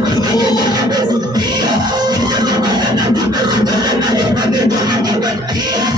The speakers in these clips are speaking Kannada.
Thank you.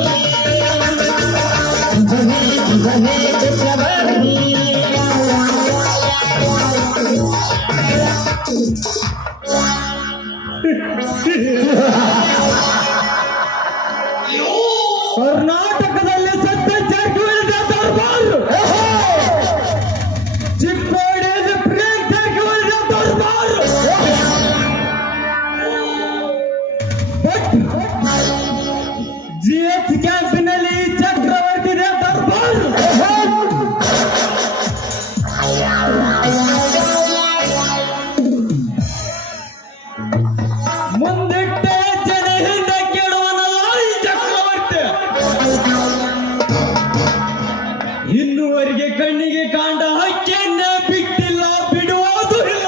ಕಾಂಡ ಹಕ್ಕಿಯನ್ನ ಬಿಟ್ಟಿಲ್ಲ ಬಿಡುವುದು ಇಲ್ಲ.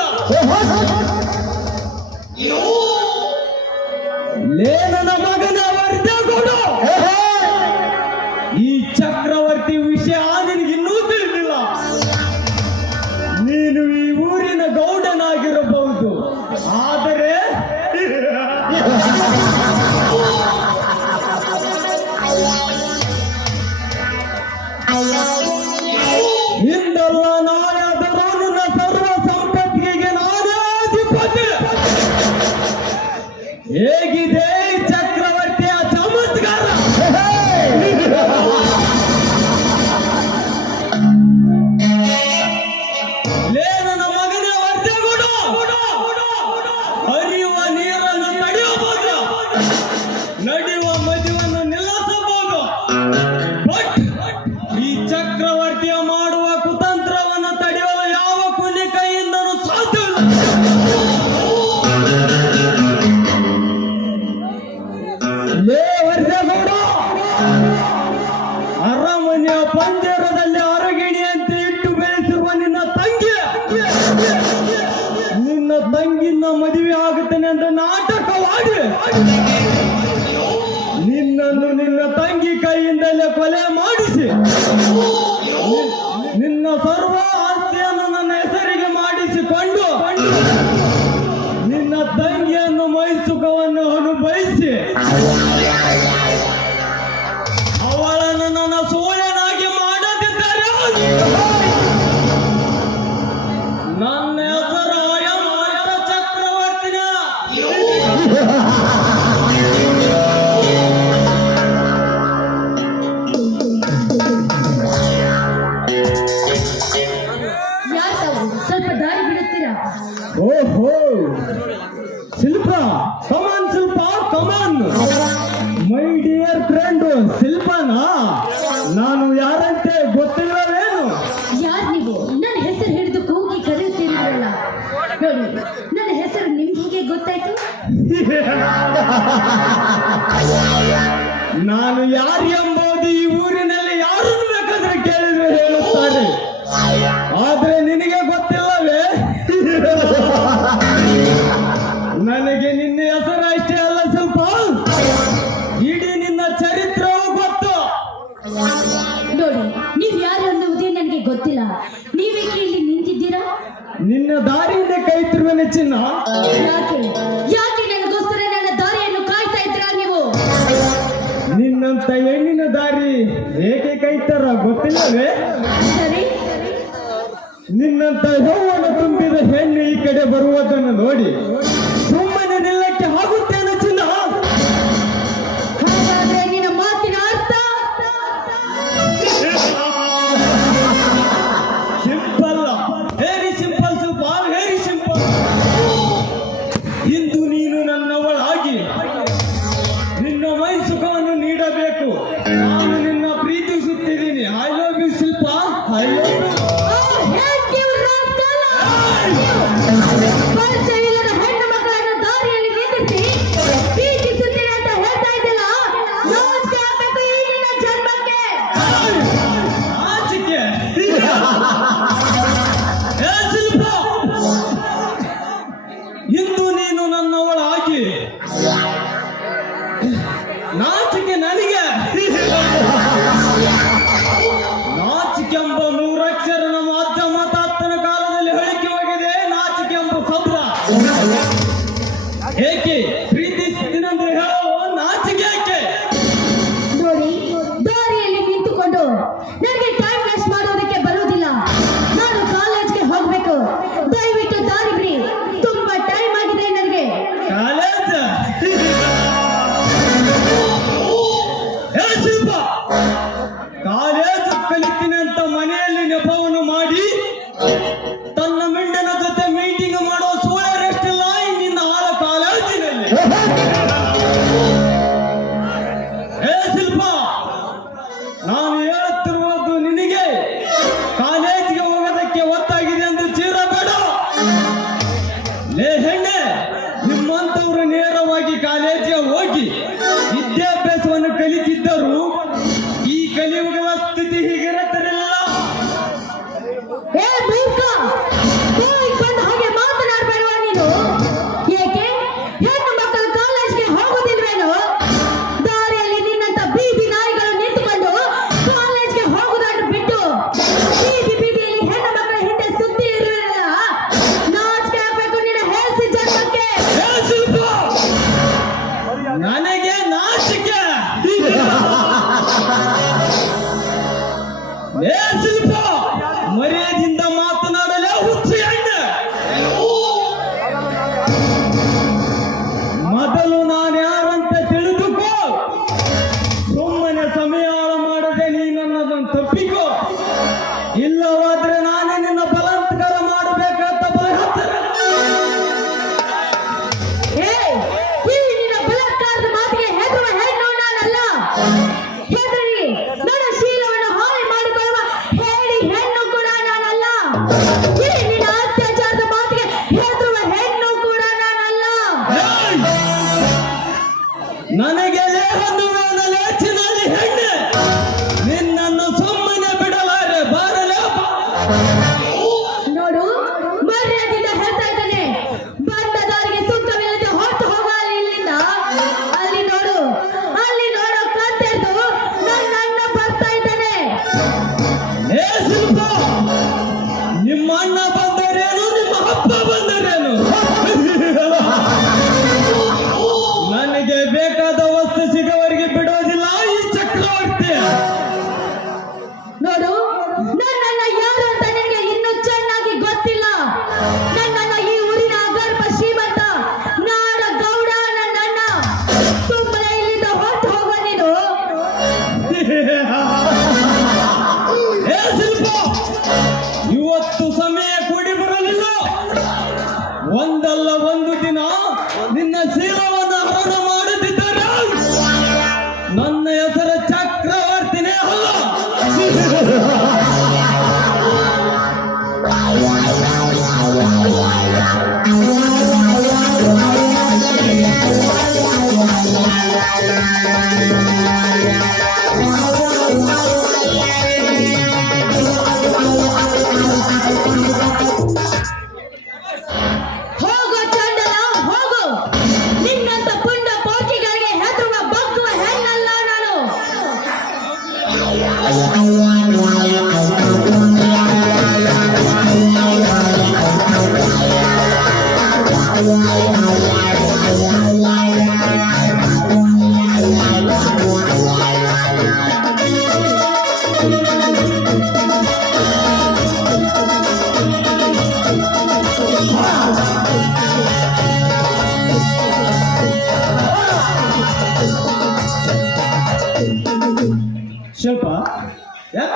ಲೇನನ ಮಗನ ವರ್ಧಗುಡು ಈ ಚಕ್ರವರ್ತಿ ವಿಷಯ ನಿನಗೆ ಇನ್ನೂ ತಿಳಿದಿಲ್ಲ. ನೀನು ಈ ಊರಿನ ಗೌಡನಾಗಿರಬಹುದು. ಆದರೆ ನಿನ್ನನ್ನು ನಿನ್ನ ತಂಗಿ ಕೈಯಿಂದಲೇ ಕೊಲೆ ನಾನು ಯಾರು ಎಂಬುದು ಈ ಊರಿನಲ್ಲಿ ಯಾರು ಬೇಕಾದ್ರೆ ಕೇಳಿದ್ರೆ ಹೇಳುತ್ತಾರೆ. ಆದ್ರೆ ನಿನಗೆ ಗೊತ್ತಿಲ್ಲವೇ? ನನಗೆ ನಿನ್ನ ಹೆಸರು ಅಷ್ಟೇ ಅಲ್ಲ ಸ್ವಲ್ಪ. ಇಡೀ ನಿನ್ನ ಚರಿತ್ರವೂ ಗೊತ್ತು. ನೋಡಿ ನೀವು ಯಾರು ಅನ್ನುವುದೇ ನನಗೆ ಗೊತ್ತಿಲ್ಲ. ನೀವೇ ಇಲ್ಲಿ ನಿಂತಿದ್ದೀರಾ? ನಿನ್ನ ದಾರಿಯಿಂದ ಕೈತಿರುವ ಚಿನ್ನ. ಯಾಕೆ? ಯಾಕೆ ನಿನ್ನಂತ ಹೆಣ್ಣಿನ ದಾರಿ ಏಕೆ ಕೈತಾರ ಗೊತ್ತಿಲ್ಲವೇ? ನಿನ್ನಂತ ಯೌವನ ತುಂಬಿದ ಹೆಣ್ಣು ಈ ಕಡೆ ಬರುವುದನ್ನು ನೋಡಿ.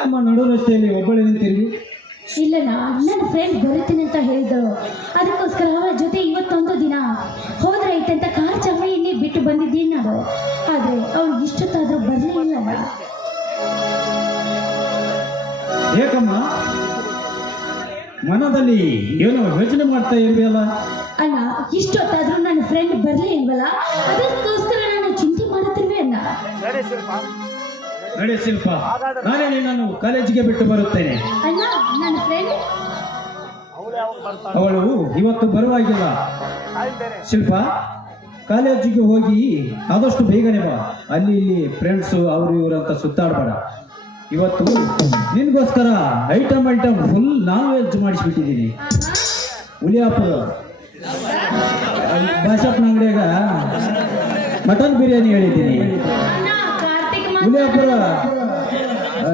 ಯಾಕಮ್ಮ ನಡು ರಸ್ತೆಯಲ್ಲಿ ಒಬ್ಬಳೆ ನಿಂತಿರಿ ಇಲ್ಲ ನನ್ನ ಫ್ರೆಂಡ್ ಬರುತ್ತೇನೆ ಅಂತ ಹೇಳಿದಳು ಅದಕ್ಕೋಸ್ಕರ ಅವಳ ಜೊತೆ ಇವತ್ತೊಂದು ದಿನ ಹೋದ್ರೆ ಐತೆ ಅಂತ ಕಾರ್ ಇನ್ನೇ ಬಿಟ್ಟು ಬಂದಿದ್ದೀನಿ ನಾನು. ಆದ್ರೆ ಅವಳು ಇಷ್ಟೊತ್ತಾದ್ರೂ ಬರಲಿಲ್ಲ ಏಕಮ್ಮ ಮನದಲ್ಲಿ ಏನೋ ಯೋಚನೆ ಮಾಡ್ತಾ ಇರ್ಬೇಯಲ್ಲ ಅಣ್ಣ ಇಷ್ಟೊತ್ತಾದ್ರೂ ನನ್ನ ಫ್ರೆಂಡ್ ಬರಲೇ ಇಲ್ವಲ್ಲ? ಅದಕ್ಕೋಸ್ಕರ ನಾನು ಚಿಂತೆ ಮಾಡುತ್ತಿರುವೆ ಅಣ್ಣ ನಡೆ ಶಿಲ್ಪ. ನಾನೇ ನಿನ್ನನ್ನು ಕಾಲೇಜಿಗೆ ಬಿಟ್ಟು ಬರುತ್ತೇನೆ. ಅಣ್ಣ ನನ್ನ ಫ್ರೆಂಡ್ ಅವಳು ಇವತ್ತು ಬರುವಾಗಿಲ್ಲ. ಶಿಲ್ಪ ಕಾಲೇಜಿಗೆ ಹೋಗಿ ಆದಷ್ಟು ಬೇಗನೆ ಬಾ. ಅಲ್ಲಿ ಇಲ್ಲಿ ಫ್ರೆಂಡ್ಸು ಅವರು ಇವರು ಅಂತ ಸುತ್ತಾಡಬೇಡ. ಇವತ್ತು ನಿನ್ಗೋಸ್ಕರ item item full non veg ಮಾಡಿಸ್ಬಿಟ್ಟಿದ್ದೀನಿ. Huliyapura ಭಾಷಪ್ಪನ ಅಂಗಡಿಯಾಗ ಮಟನ್ ಬಿರಿಯಾನಿ ಹೇಳಿದ್ದೀನಿ. ಆ,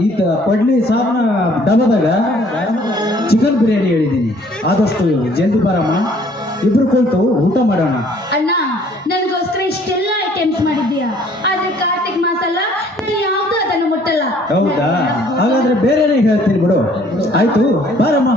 ಈತ ಕೊಡ್ಲಿ ಸಾಬ್ನ ಡಬ್ಬದಾಗ ಚಿಕನ್ ಬಿರಿಯಾನಿ ಹೇಳಿದ್ದೀನಿ. ಆದಷ್ಟು ಜಲ್ದಿ ಬರಮ್ಮ. ಇಬ್ರು ಕುಳಿತು ಊಟ ಮಾಡೋಣ. ಅಣ್ಣ ನನಗೋಸ್ಕರ ಇಷ್ಟೆಲ್ಲ ಐಟಮ್ಸ್ ಮಾಡಿದ್ದೀಯಾ? ಆದ್ರೆ ಕಾರ್ತಿಕ್ ಮಾಸಲ್ಲ ನಾನು ಯಾವ್ದು ಅದನ್ನು ಮುಟ್ಟಲ್ಲ. ಹೌದಾ? ಹಾಗಾದ್ರೆ ಬೇರೆನೇ ಹೇಳ್ತೀನಿ ಬಿಡು. ಆಯ್ತು ಬಾರಮ್ಮ.